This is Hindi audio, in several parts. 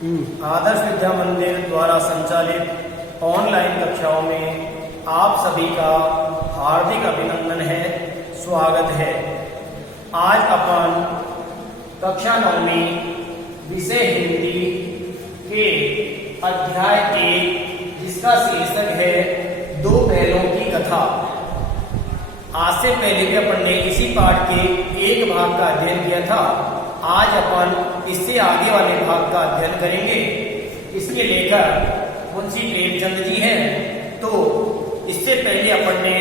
आदर्श विद्या मंदिर द्वारा संचालित ऑनलाइन कक्षाओं में आप सभी का हार्दिक अभिनंदन है, स्वागत है। आज अपन कक्षा 9वीं विषय हिंदी के अध्याय 1 जिसका शीर्षक है दो बैलों की कथा। आज से पहले भी अपन ने इसी पाठ के एक भाग का अध्ययन किया था। आज अपन इससे आगे वाले भाग का अध्ययन करेंगे। इसके लेखक मुंशी प्रेमचंद जी हैं। तो इससे पहले अपन ने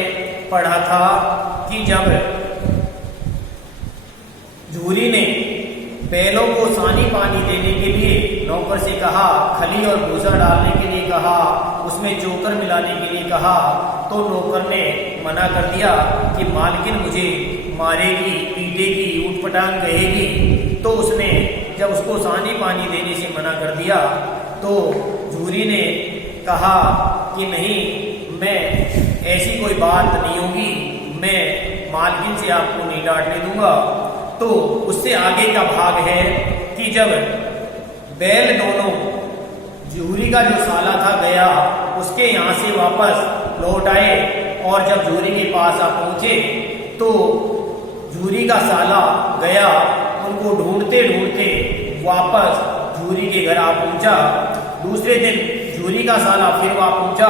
पढ़ा था कि जब झूरी ने बैलों को सानी पानी देने के लिए नौकर से कहा, खली और भूसा डालने के लिए कहा, उसमें चोकर मिलाने के लिए कहा, तो नौकर ने मना कर दिया कि मालकिन मुझे मारेगी, पीटेगी, उठपटांग कहेगी। तो उसने जब उसको सानी पानी देने से मना कर दिया तो झूरी ने कहा कि नहीं, मैं ऐसी कोई बात नहीं होगी, मैं मालकिन से आपको नहीं डांटने दूंगा। तो उससे आगे का भाग है कि जब बैल दोनों झूरी का जो साला था गया, उसके यहाँ से वापस लौट आए और जब झूरी के पास आ पहुंचे तो झूरी का साला गया, उनको ढूंढते ढूंढते वापस झूरी के घर आ पहुंचा। दूसरे दिन झूरी का साला फिर वहां पहुंचा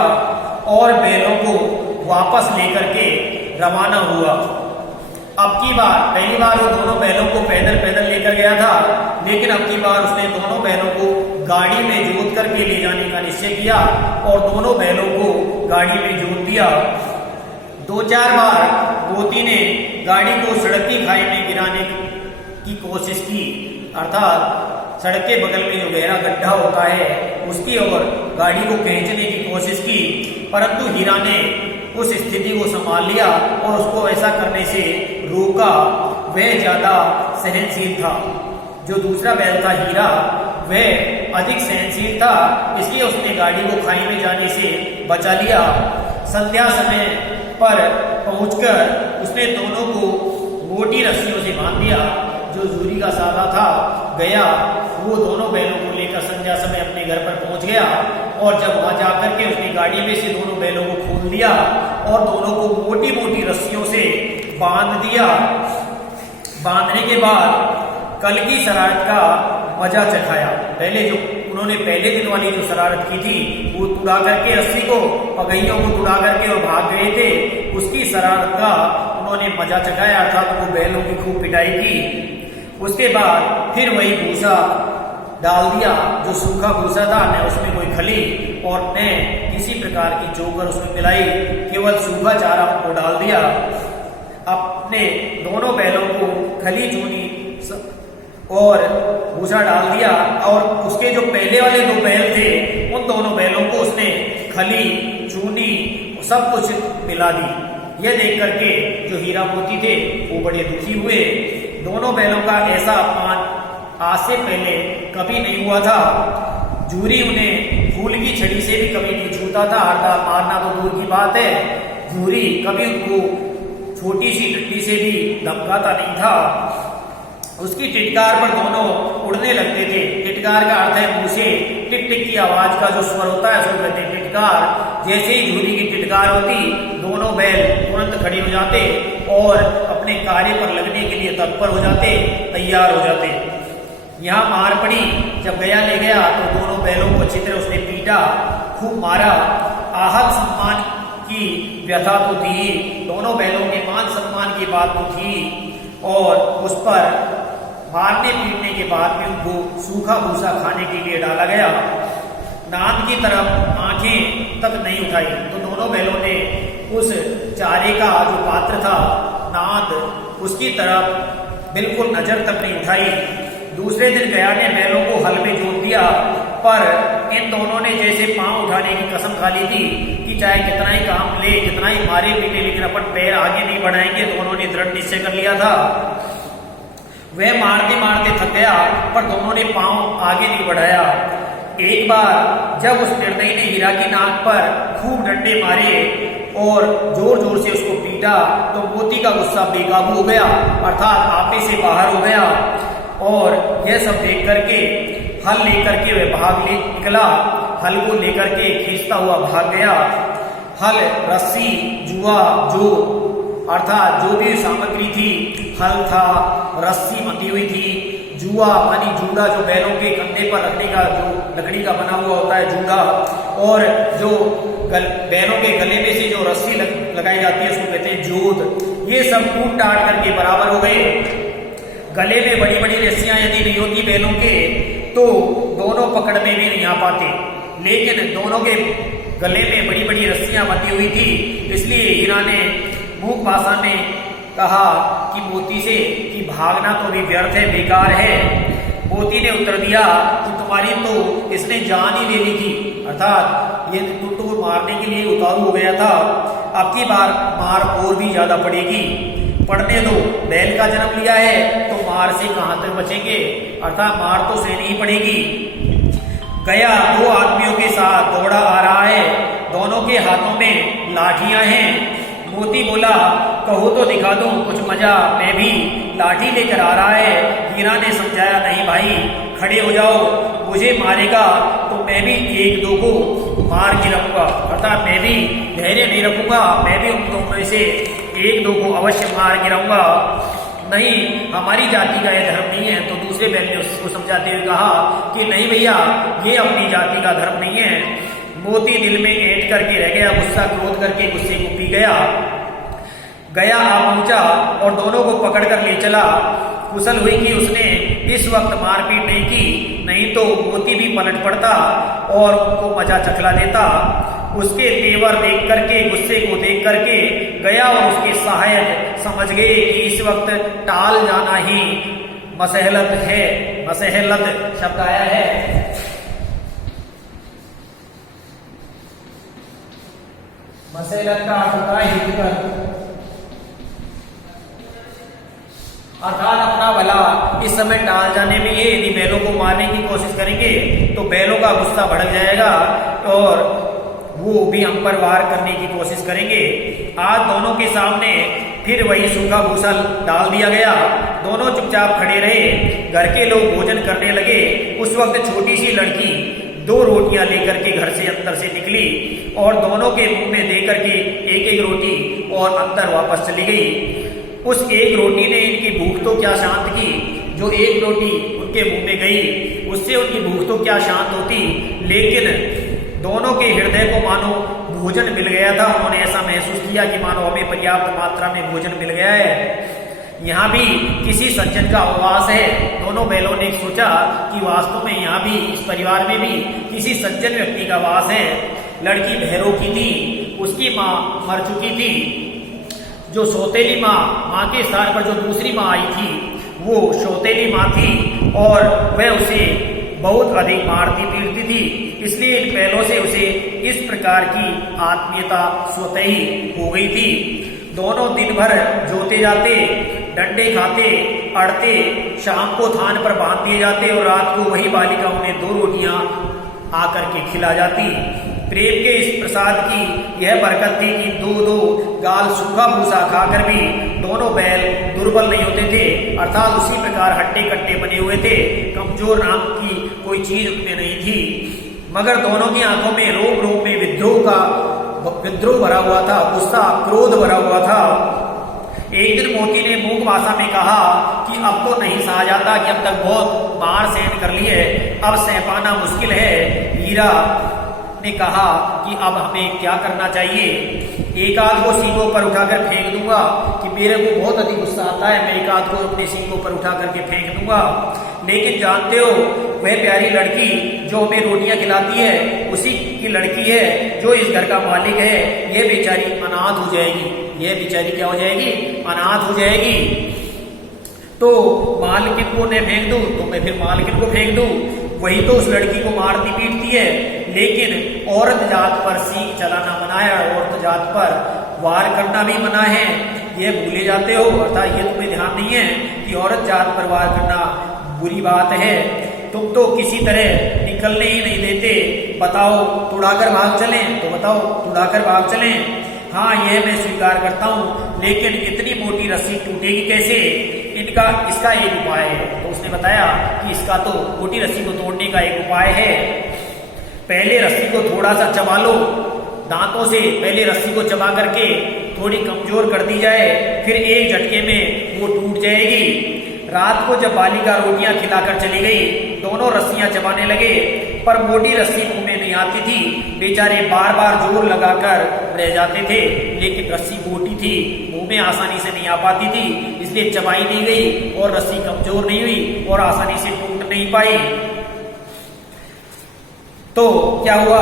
और बैलों को वापस लेकर के रवाना हुआ। अब की बार, पहली बार वो दोनों बैलों को पैदल पैदल लेकर गया था, लेकिन अब की बार उसने दोनों बैलों को गाड़ी में जोत करके ले जाने का निश्चय किया और दोनों बैलों को गाड़ी में जोत दिया। 2-4 बार पोती ने गाड़ी को सड़क की खाई में गिराने की कोशिश की, अर्थात सड़क के बगल में जो गहरा गड्ढा होता है उसकी ओर गाड़ी को खींचने की कोशिश की, परंतु हीरा ने उस स्थिति को संभाल लिया और उसको ऐसा करने से रोका। वह ज्यादा सहनशील था। जो दूसरा बैल था हीरा, वह अधिक सहनशील था, इसलिए उसने गाड़ी को खाई में जाने से बचा लिया। संध्या समय पर पहुंचकर उसने दोनों को मोटी रस्सियों से बांध दिया। जो झूरी का साला था गया, वो दोनों बैलों को लेकर संध्या समय अपने घर पर पहुंच गया और जब वहां जाकर के उसने गाड़ी में से दोनों बैलों को खोल दिया और दोनों को मोटी मोटी रस्सियों से बांध दिया। बांधने के बाद कल की शरारत का मजा चखाया। उन्होंने पहले दिन वाली जो शरारत की थी वो तुड़ा करके रस्सी को, पगहियों को तुड़ा करके और भाग गए थे, उसकी शरारत का उन्होंने मजा चखाया, अर्थात वो बैलों की खूब पिटाई की। उसके बाद फिर वही भूसा डाल दिया, जो सूखा भूसा था, न उसमें कोई खली और न किसी प्रकार की चोकर उसमें मिलाई, केवल सूखा चारा को डाल दिया। अपने दोनों बैलों को खली, चूनी और भूसा डाल दिया और उसके जो पहले वाले 2 बैल थे उन दोनों बैलों को उसने खली, चूनी सब कुछ मिला दी। यह देख करके जो हीरा मोती थे वो बड़े दुखी हुए। दोनों बैलों का ऐसा अपमान आज से पहले कभी नहीं हुआ था। झूरी उन्हें फूल की छड़ी से भी कभी नहीं छूता था, अर्थात मारना तो दूर की बात है, झूरी कभी उनको छोटी सी डंडी से भी धमकाता नहीं था। उसकी टिटकार पर दोनों उड़ने लगते थे। टिटकार का अर्थ है मुंह से टिक टिक की आवाज का जो स्वर होता है उसको कहते हैं टिटकार। जैसे ही झूरी की टिटकार होती, दोनों बैल तुरंत खड़े हो जाते और अपने कार्य पर लगने के लिए तत्पर हो जाते, तैयार हो जाते। यहाँ मार पड़ी, जब गया ले गया तो दोनों बैलों को अच्छी तरह उसने पीटा, खूब मारा। आहत सम्मान की व्यथा तो थी, दोनों बैलों के मान सम्मान की बात तो थी, और उस पर मारने पीटने के बाद में उनको सूखा भूसा खाने के लिए डाला गया। नाद की तरफ आंखें तक नहीं उठाई, तो दोनों बैलों ने उस चारे का जो पात्र था, नाद, उसकी तरफ बिल्कुल नजर तक नहीं उठाई। दूसरे दिन गया ने बैलों को हल में जोत दिया, पर इन दोनों ने जैसे पांव उठाने की कसम खा ली थी कि चाहे कितना ही काम ले, कितना ही मारे पीटे, लेकिन अपन पैर आगे नहीं बढ़ाएंगे। दोनों ने दृढ़ निश्चय कर लिया था। वह मारते मारते थक गया, पर दोनों ने पांव आगे नहीं बढ़ाया। एक बार जब उस निर्दयी ने हीरा की नाक पर खूब डंडे मारे और जोर जोर से उसको पीटा, तो मोती का गुस्सा बेकाबू हो गया, अर्थात आपे से बाहर हो गया। और यह सब देख करके हल लेकर के वह भाग ले निकला, हल को लेकर के खींचता हुआ भाग गया। हल, रस्सी, जुआ, जो अर्थात जो भी सामग्री थी, हल था, रस्सी बंधी हुई थी, जुआ मानी जूड़ा जो बैलों के कंधे पर रखने का जो लकड़ी का बना हुआ होता है जूड़ा, और जो बैलों के गले में से जो रस्सी लगाई जाती है उसको कहते हैं जोत। ये सब टूट टाट करके बराबर हो गए। गले में बड़ी बड़ी रस्सियां यदि नहीं होती बैलों के तो दोनों पकड़ में भी नहीं आ पाते, लेकिन दोनों के गले में बड़ी बड़ी रस्सियां बंधी हुई थी, इसलिए हीरा ने मूक भाषा में कहा कि मोती से कि भागना तो भी व्यर्थ है, बेकार है। मोती ने उत्तर दिया कि तुम्हारी तो इसने जान ही ले ली थी, अर्थात ये टुटू मारने के लिए उतारू हो गया था, अब की बार मार और भी ज्यादा पड़ेगी, पढ़ने दो। बैल का जन्म लिया है तो मार से कहां तक बचेंगे, अर्थात मार तो सहनी ही पड़ेगी। गया 2 आदमियों के साथ दौड़ा आ रहा है, दोनों के हाथों में लाठियां हैं। मोती बोला कहो तो दिखा दूं कुछ मजा, मैं भी लाठी लेकर आ रहा है। हीरा ने समझाया नहीं भाई, खड़े हो जाओ, मुझे मारेगा तो मैं भी 1-2 को मार गिराऊंगा, अर्थात मैं भी धैर्य नहीं रखूंगा, मैं भी उन दोनों में से 1-2 को अवश्य मार गिराऊंगा। नहीं, हमारी जाति का यह धर्म नहीं है। तो दूसरे बैल ने उसको समझाते हुए कहा कि नहीं भैया, ये अपनी जाति का धर्म नहीं है। मोती दिल में ऐंठ करके रह गया, गुस्सा क्रोध करके गुस्से को पी गया। गया आ पहुंचा और दोनों को पकड़ कर ले चला। कुशल हुई कि उसने इस वक्त मारपीट नहीं की, नहीं तो मोती भी पलट पड़ता और उनको मजा चखला देता। उसके तेवर देख करके, गुस्से को देख करके गया और उसके सहायक समझ गए कि इस वक्त टाल जाना ही मसहलत है। मसहलत शब्द आया है मसहलत का अर्थ होता है हितकर, अर्थात अपना भला। इस समय टाल जाने में ये यदि बैलों को मारने की कोशिश करेंगे तो बैलों का गुस्सा भड़क जाएगा और वो भी हम पर वार करने की कोशिश करेंगे। आज दोनों के सामने फिर वही सूखा भूसा डाल दिया गया। दोनों चुपचाप खड़े रहे। घर के लोग भोजन करने लगे। उस वक्त छोटी सी लड़की 2 रोटियां लेकर के घर से अंदर से निकली और दोनों के मुंह में दे करके 1-1 रोटी और अंदर वापस चली गई। उस 1 रोटी ने इनकी भूख तो क्या शांत की, जो 1 रोटी उनके मुंह में गई उससे उनकी भूख तो क्या शांत होती, लेकिन दोनों के हृदय को मानो भोजन मिल गया था। उन्होंने ऐसा महसूस किया कि मानो हमें पर्याप्त मात्रा में भोजन मिल गया है। यहाँ भी किसी सज्जन का आवास है। दोनों बैलों ने सोचा कि वास्तव में यहाँ भी इस परिवार में भी किसी सज्जन व्यक्ति का वास है। लड़की भैरव की थी, उसकी माँ मर चुकी थी। जो सौतेली माँ के स्थान पर जो दूसरी माँ आई थी वो सौतेली माँ थी और वह उसे बहुत अधिक मारती पीटती थी, इसलिए इन बैलों से उसे इस प्रकार की आत्मीयता स्वतः ही हो गई थी। दोनों दिन भर जोते जाते, डंडे खाते, अड़ते, शाम को थान पर बांध दिए जाते और रात को वही बालिका उन्हें 2 रोटियां आकर के खिला जाती। प्रेम के इस प्रसाद की यह बरकत थी कि 2-2 गाल सूखा भूसा खाकर भी दोनों बैल दुर्बल नहीं होते थे, अर्थात उसी प्रकार हट्टे कट्टे बने हुए थे। कमजोर नाम की कोई चीज उनमें नहीं थी, मगर दोनों की आंखों में रोम रोम में विद्रोह भरा हुआ था, गुस्सा क्रोध भरा हुआ था। एक दिन मोती ने मूक भाषा में कहा कि अब तो नहीं सहा जाता, कि अब तक बहुत मार सहन कर ली है, अब सह पाना मुश्किल है। हीरा ने कहा कि अब हमें क्या करना चाहिए। एक आध को सींगों पर उठाकर फेंक दूंगा, कि मेरे को बहुत अधिक गुस्सा आता है, मैं एक आध को अपने सींगों पर उठा करके फेंक दूंगा। लेकिन जानते हो वह प्यारी लड़की जो हमें रोटियां खिलाती है उसी की लड़की है, जो इस घर का मालिक है, यह बेचारी अनाथ हो जाएगी। यह बेचारी क्या हो जाएगी? अनाथ हो जाएगी। तो मालकिन को ने फेंक दूं तो मैं फिर मालकिन को फेंक दूं, वही तो उस लड़की को मारती पीटती है। लेकिन औरत जात पर सींग चलाना मना है, औरत जात पर वार करना भी मना है। ये भूले जाते हो, अर्थात ये तुम्हें ध्यान नहीं है कि औरत जात पर वार करना बुरी बात है। तुम तो किसी तरह निकलने ही नहीं देते। बताओ तुड़ाकर भाग चलें, तो बताओ तुड़ाकर भाग चलें। हाँ, यह मैं स्वीकार करता हूँ, लेकिन इतनी मोटी रस्सी टूटेगी कैसे? इसका एक उपाय है। तो उसने उसने बताया कि इसका तो मोटी रस्सी को तोड़ने का एक उपाय है। पहले रस्सी को थोड़ा सा चबा लो, दांतों से पहले रस्सी को चबा करके थोड़ी कमजोर कर दी जाए, फिर एक झटके में वो टूट जाएगी। रात को जब बालिका रोटियां खिलाकर चली गई, दोनों रस्सियां चबाने लगे, पर मोटी रस्सी मुंह में नहीं आती थी। बेचारे बार बार जोर लगाकर रह जाते थे, लेकिन रस्सी मोटी थी, मुंह में आसानी से नहीं आ पाती थी, इसलिए चबाई नहीं गई और रस्सी कमजोर नहीं हुई और आसानी से टूट नहीं पाई। तो क्या हुआ,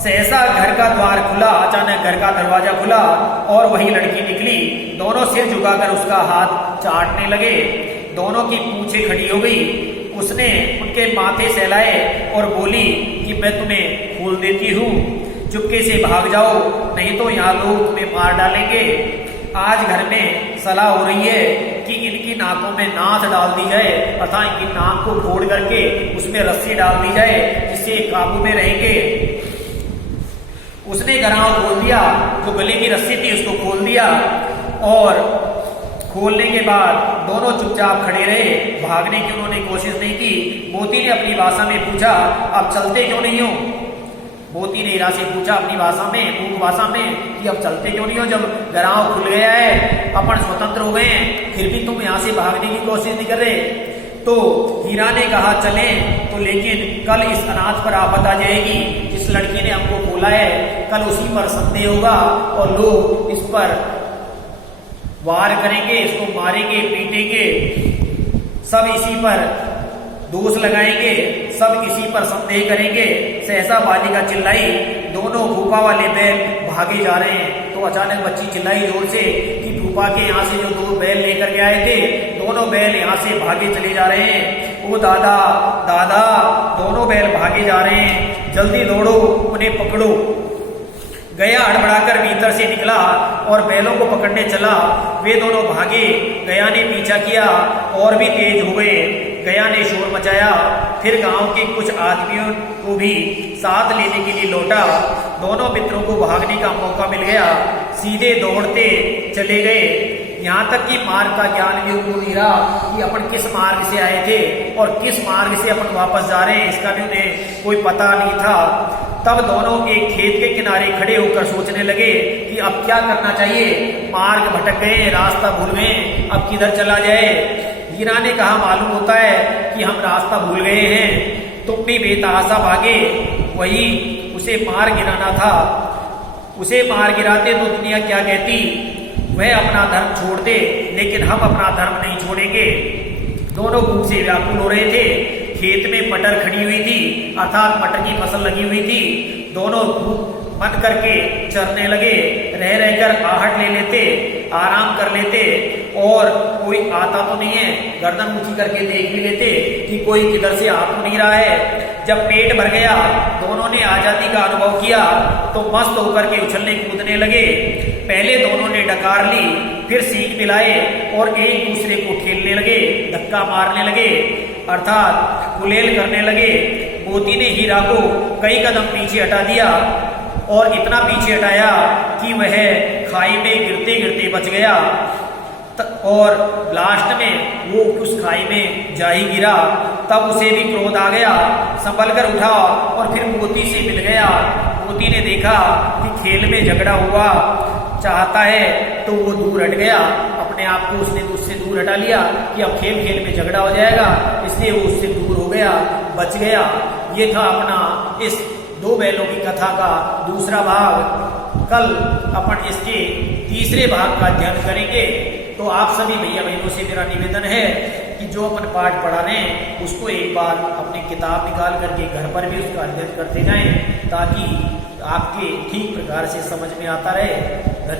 सहसा घर का द्वार खुला, अचानक घर का दरवाजा खुला और वही लड़की निकली। दोनों सिर झुकाकर उसका हाथ चाटने लगे, दोनों की पूंछें खड़ी हो गई। उसने उनके माथे सहलाए और बोली कि मैं तुम्हें खोल देती हूँ, चुपके से भाग जाओ, नहीं तो यहाँ लोग तुम्हें मार डालेंगे। आज घर में सलाह हो रही है कि इनकी नाकों में नाथ डाल दी जाए, अर्थात इनकी नाक को फोड़ करके उसमें रस्सी डाल दी जाए, जिससे काबू में रहेंगे। उसने गराव खोल दिया, जो गले की रस्सी थी उसको खोल दिया और खोलने के बाद दोनों चुपचाप खड़े रहे, भागने की उन्होंने कोशिश नहीं की। मोती ने अपनी भाषा में पूछा, अब चलते क्यों नहीं हो? मोती ने हीरा से पूछा अपनी भाषा में, मूक भाषा में, कि अब चलते क्यों नहीं हो? जब गराव खुल गया है, अपन स्वतंत्र हो गए हैं, फिर भी तुम यहाँ से भागने की कोशिश नहीं कर रहे। तो हीरा ने कहा चले, तो लेकिन कल इस अनाथ पर आफत आ जाएगी, जिस लड़की ने हमको खोला है, कल उसी पर संदेह होगा और लोग इस पर वार करेंगे, इसको मारेंगे, पीटेंगे, सब इसी पर दोष लगाएंगे, सब इसी पर संदेह करेंगे। सहसा बालिका चिल्लाई, दोनों फूफा वाले बैल भागे जा रहे हैं। तो अचानक बच्ची चिल्लाई जोर से कि फूफा के यहाँ से जो दो बैल लेकर के आए थे, दोनों बैल यहाँ से भागे चले जा रहे हैं। ओ दादा दादा, दोनों बैल भागे जा रहे हैं, जल्दी दौड़ो, उन्हें पकड़ो। गया हड़बड़ाकर भीतर से निकला और बैलों को पकड़ने चला। वे दोनों भागे, गया ने पीछा किया और भी तेज हो गए। गया ने शोर मचाया, फिर गांव के कुछ आदमियों को भी साथ लेने के लिए लौटा। दोनों मित्रों को भागने का मौका मिल गया, सीधे दौड़ते चले गए। यहाँ तक कि मार्ग का ज्ञान भी उनको नहीं रहा कि अपन किस मार्ग से आए थे और किस मार्ग से अपन वापस जा रहे हैं, इसका भी उन्हें कोई पता नहीं था। तब दोनों एक खेत के किनारे खड़े होकर सोचने लगे कि अब क्या करना चाहिए। मार्ग भटक गए, रास्ता भूल गए, अब किधर चला जाए। हीरा ने कहा, मालूम होता है कि हम रास्ता भूल गए हैं, तुम भी बेतहाशा भागे, वही उसे मार गिराना था। उसे मार गिराते तो दुनिया क्या कहती, वह अपना धर्म छोड़ दे, लेकिन हम अपना धर्म नहीं छोड़ेंगे। दोनों भूख से व्याकुल हो रहे थे। खेत में मटर खड़ी हुई थी, अर्थात मटर की फसल लगी हुई थी। दोनों मन करके चरने लगे, रह रहकर आहट ले लेते, आराम कर लेते, और कोई आता तो नहीं है, गर्दन ऊंची करके देख भी लेते कि कोई किधर से आ तो नहीं रहा है। जब पेट भर गया, दोनों ने आजादी का अनुभव किया तो मस्त होकर के उछलने कूदने लगे। पहले दोनों ने डकार ली, फिर सींग मिलाए और एक दूसरे को ठेलने लगे, धक्का मारने लगे, अर्थात कुलेल करने लगे। मोती ने हीरा को कई कदम पीछे हटा दिया और इतना पीछे हटाया कि वह खाई में गिरते गिरते बच गया और लास्ट में वो उस खाई में जा ही गिरा। तब उसे भी क्रोध आ गया, संभल कर उठा और फिर मोती से मिल गया। मोती ने देखा कि खेल में झगड़ा हुआ चाहता है तो वो दूर हट गया, अपने आप को उसने उससे दूर हटा लिया कि अब खेल खेल में झगड़ा हो जाएगा, इसलिए वो उससे दूर हो गया, बच गया। ये था अपना इस दो बैलों की कथा का दूसरा भाग। कल अपन इसके तीसरे भाग का अध्ययन करेंगे। तो आप सभी भैया बहनों से मेरा निवेदन है कि जो अपन पाठ पढ़ा रहे हैं उसको एक बार अपनी किताब निकाल करके घर पर भी उसका अध्ययन करते जाएं, ताकि आपके ठीक प्रकार से समझ में आता रहे। धन्यवाद।